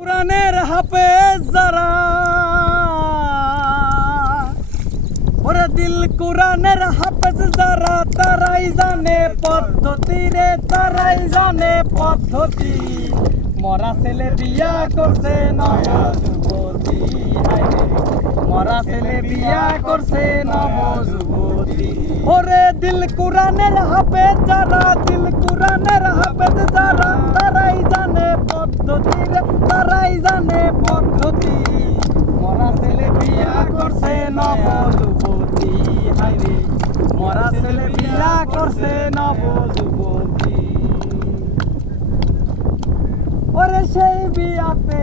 কোরআনের হাফেজ যারা, ওরে দিল কোরআনের হাফেজ যারা, তারাই জানে পদ্ধতি রে, তারাই জানে পদ্ধতি। মরা ছেলে বিয়া করছে নয়া যুবতী, মরা ছেলে বিয়া করছে নব যুবতী। ওরে দিল কোরআনের হাফেজ যারা, দিল কোরআনের হাফেজ যারা, তারাই জানে পদ্ধতি রে, তারাই জানে পদ্ধতি। মরা ছেলে বিয়া করছে নব যুবতী, হায়রে মরা ছেলে বিয়া করছে নব যুবতী। ওরে সেই বিয়াতে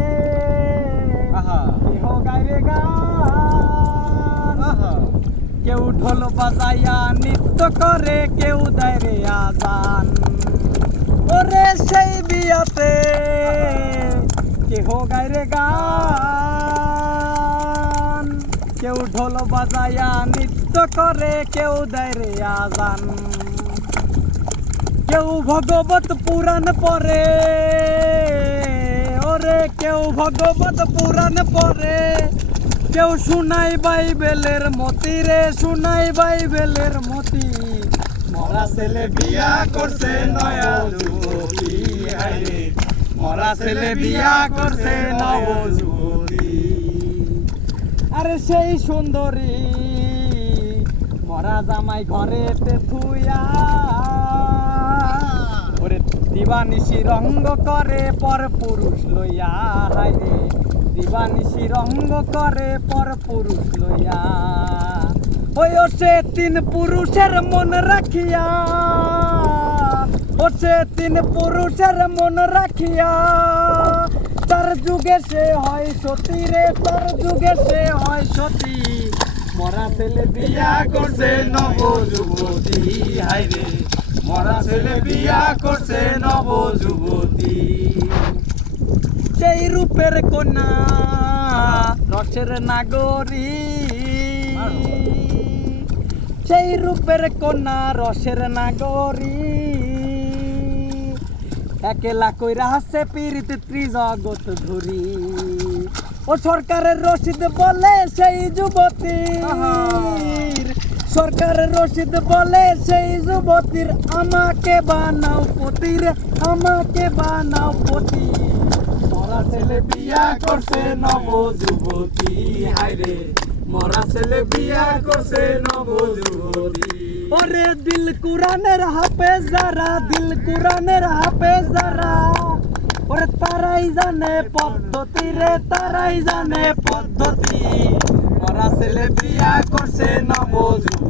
গাইরে গান, কেউ ঢোল বাজাইয়া নৃত্য করে, কেউ দেয় রে আজান। ওরে সেই বিয়াতে কেহ গাইরে গান, কেউ ঢোল বাজাইয়া নৃত্য করে, কেউ দেয় রে আজান। কেউ ভগবত পুরাণ পড়ে, ওরে কেউ ভগবত পুরাণ পড়ে, কেউ শুনাই বাইবেলের মতি রে, শুনাই বাইবেলের মতি। মরা ছেলে বিয়া করছে নয়া যুবতী, হায়রে মরা ছেলে বিয়া করছে নব যুবতী। আরে সেই সুন্দরী মরা জামাই ঘরেতে থুইয়া, ওরে দিবানিশি রঙ্গ করে পর পুরুষ লইয়া, হায়রে দিবানিশি রঙ্গ করে পর পুরুষ লইয়া। ওই সে তিন পুরুষের মন রাখিয়া, ও সে তিন পুরুষের মন রাখিয়া, তার যুগে সে হয় সতী রে, তার যুগে সে হয় সতী। মরা ছেলে বিয়া করছে নব যুবতী, হায়রে মরা ছেলে বিয়া করছে নব যুবতী। সেই রূপের কন্যা রসের নাগরী, সেই রূপের কন্যা রসের নাগরী, একেলা কইরা হাসে পীড়িত ত্রিজগৎ ধরি। ও সরকারের রশিদ বলে সেই যুবতী, সরকারের রশিদ বলে সেই যুবতীর, আমাকে বানাও পতি রে, আমাকে বানাও পতি। মরা ছেলে বিয়া করছে নব যুবতী, হায়রে মরা ছেলে বিয়া করছে নব যুবতী। ওরে দিল কোরআনের হাফেজ যারা, দিল কোরআনের হাফেজ যারা, ওরে তারাই জানে পদ্ধতি রে, তারাই জানে পদ্ধতি। মরা ছেলে বিয়া করছে নব যুবতী।